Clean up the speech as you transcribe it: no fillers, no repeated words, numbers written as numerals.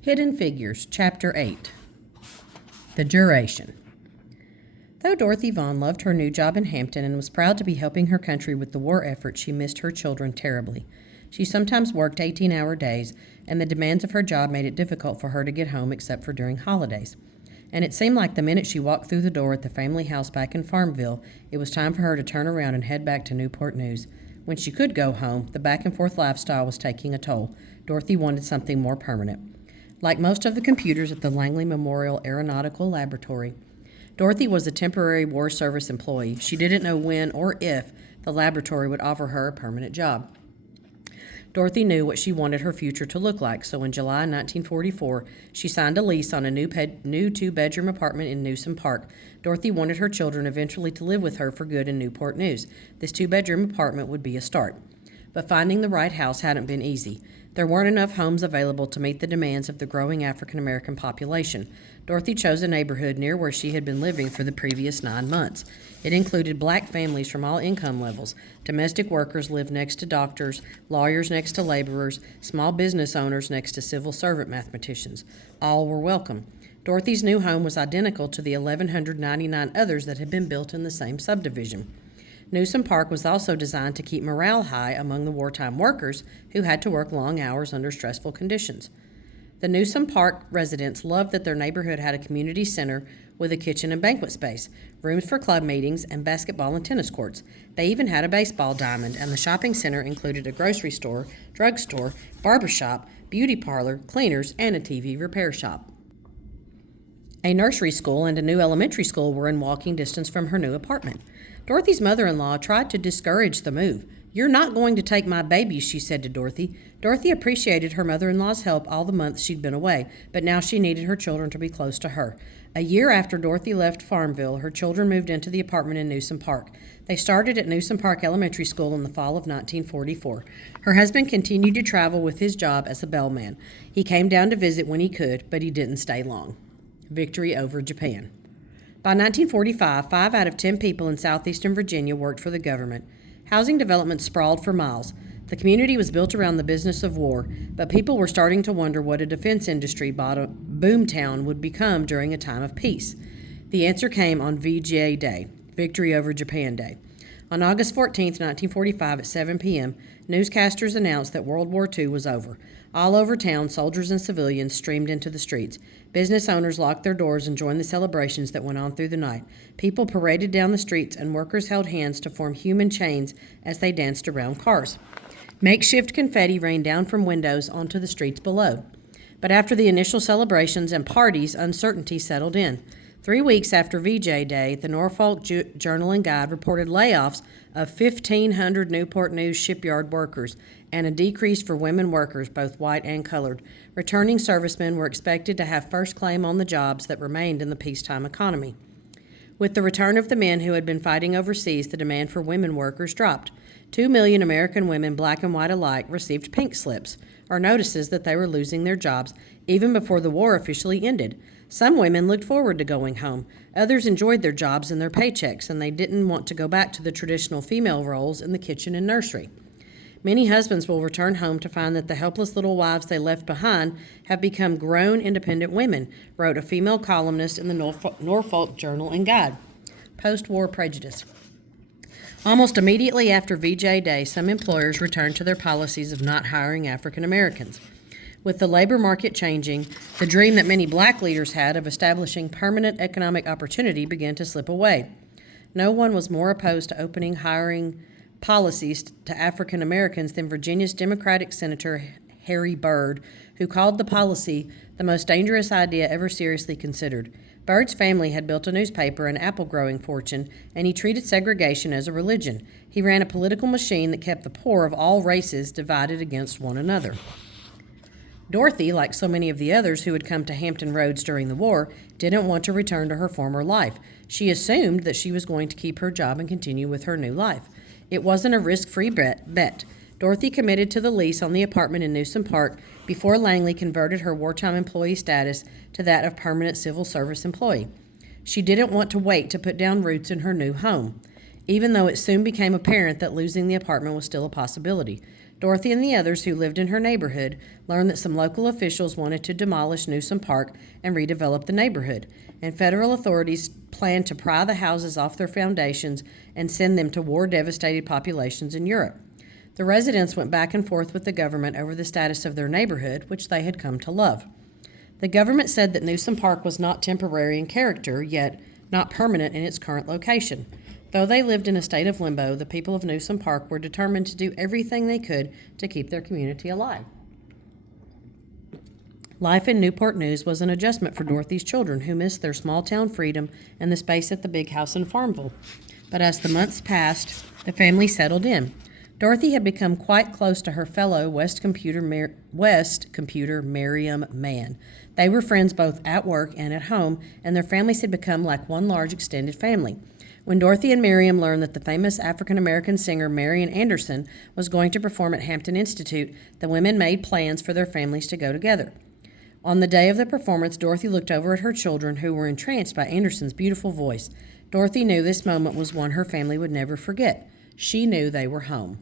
Hidden Figures, Chapter 8. The Duration. Though Dorothy Vaughan loved her new job in Hampton and was proud to be helping her country with the war effort, she missed her children terribly. She sometimes worked 18-hour days, and the demands of her job made it difficult for her to get home except for during holidays. And it seemed like the minute she walked through the door at the family house back in Farmville, it was time for her to turn around and head back to Newport News. When she could go home, the back-and-forth lifestyle was taking a toll. Dorothy wanted something more permanent. Like most of the computers at the Langley Memorial Aeronautical Laboratory, Dorothy was a temporary War Service employee. She didn't know when or if the laboratory would offer her a permanent job. Dorothy knew what she wanted her future to look like, so in July 1944, she signed a lease on a new two-bedroom apartment in Newsom Park. Dorothy wanted her children eventually to live with her for good in Newport News. This two-bedroom apartment would be a start. But finding the right house hadn't been easy. There weren't enough homes available to meet the demands of the growing African-American population. Dorothy chose a neighborhood near where she had been living for the previous 9 months. It included black families from all income levels. Domestic workers lived next to doctors, lawyers next to laborers, small business owners next to civil servant mathematicians. All were welcome. Dorothy's new home was identical to the 1,199 others that had been built in the same subdivision. Newsom Park was also designed to keep morale high among the wartime workers who had to work long hours under stressful conditions. The Newsom Park residents loved that their neighborhood had a community center with a kitchen and banquet space, rooms for club meetings, and basketball and tennis courts. They even had a baseball diamond, and the shopping center included a grocery store, drugstore, barbershop, beauty parlor, cleaners, and a TV repair shop. A nursery school and a new elementary school were in walking distance from her new apartment. Dorothy's mother-in-law tried to discourage the move. "You're not going to take my babies," she said to Dorothy. Dorothy appreciated her mother-in-law's help all the months she'd been away, but now she needed her children to be close to her. A year after Dorothy left Farmville, her children moved into the apartment in Newsom Park. They started at Newsom Park Elementary School in the fall of 1944. Her husband continued to travel with his job as a bellman. He came down to visit when he could, but he didn't stay long. Victory over Japan. By 1945, 5 out of 10 people in southeastern Virginia worked for the government. Housing development sprawled for miles. The community was built around the business of war, but people were starting to wonder what a defense industry boomtown would become during a time of peace. The answer came on VJ Day, Victory over Japan Day. On August 14, 1945 at 7 p.m., newscasters announced that World War II was over. All over town, soldiers and civilians streamed into the streets. Business owners locked their doors and joined the celebrations that went on through the night. People paraded down the streets, and workers held hands to form human chains as they danced around cars. Makeshift confetti rained down from windows onto the streets below. But after the initial celebrations and parties, uncertainty settled in. 3 weeks after VJ Day, the Norfolk Journal and Guide reported layoffs of 1,500 Newport News shipyard workers and a decrease for women workers, both white and colored. Returning servicemen were expected to have first claim on the jobs that remained in the peacetime economy. With the return of the men who had been fighting overseas, the demand for women workers dropped. 2 million American women, black and white alike, received pink slips, or notices that they were losing their jobs, even before the war officially ended. Some women looked forward to going home. Others enjoyed their jobs and their paychecks, and they didn't want to go back to the traditional female roles in the kitchen and nursery. Many husbands will return home to find that the helpless little wives they left behind have become grown, independent women, wrote a female columnist in the Norfolk Journal and Guide. Post-war prejudice. Almost immediately after VJ Day, some employers returned to their policies of not hiring African Americans. With the labor market changing, the dream that many black leaders had of establishing permanent economic opportunity began to slip away. No one was more opposed to opening hiring policies to African Americans than Virginia's Democratic Senator Harry Byrd, who called the policy the most dangerous idea ever seriously considered. Byrd's family had built a newspaper and apple-growing fortune, and he treated segregation as a religion. He ran a political machine that kept the poor of all races divided against one another. Dorothy, like so many of the others who had come to Hampton Roads during the war, didn't want to return to her former life. She assumed that she was going to keep her job and continue with her new life. It wasn't a risk-free bet. Dorothy committed to the lease on the apartment in Newsom Park before Langley converted her wartime employee status to that of permanent civil service employee. She didn't want to wait to put down roots in her new home, even though it soon became apparent that losing the apartment was still a possibility. Dorothy and the others who lived in her neighborhood learned that some local officials wanted to demolish Newsom Park and redevelop the neighborhood, and federal authorities planned to pry the houses off their foundations and send them to war-devastated populations in Europe. The residents went back and forth with the government over the status of their neighborhood, which they had come to love. The government said that Newsom Park was not temporary in character, yet not permanent in its current location. Though they lived in a state of limbo, the people of Newsom Park were determined to do everything they could to keep their community alive. Life in Newport News was an adjustment for Dorothy's children, who missed their small-town freedom and the space at the big house in Farmville. But as the months passed, the family settled in. Dorothy had become quite close to her fellow West Computer Merriam man. They were friends both at work and at home, and their families had become like one large extended family. When Dorothy and Miriam learned that the famous African-American singer Marian Anderson was going to perform at Hampton Institute, the women made plans for their families to go together. On the day of the performance, Dorothy looked over at her children, who were entranced by Anderson's beautiful voice. Dorothy knew this moment was one her family would never forget. She knew they were home.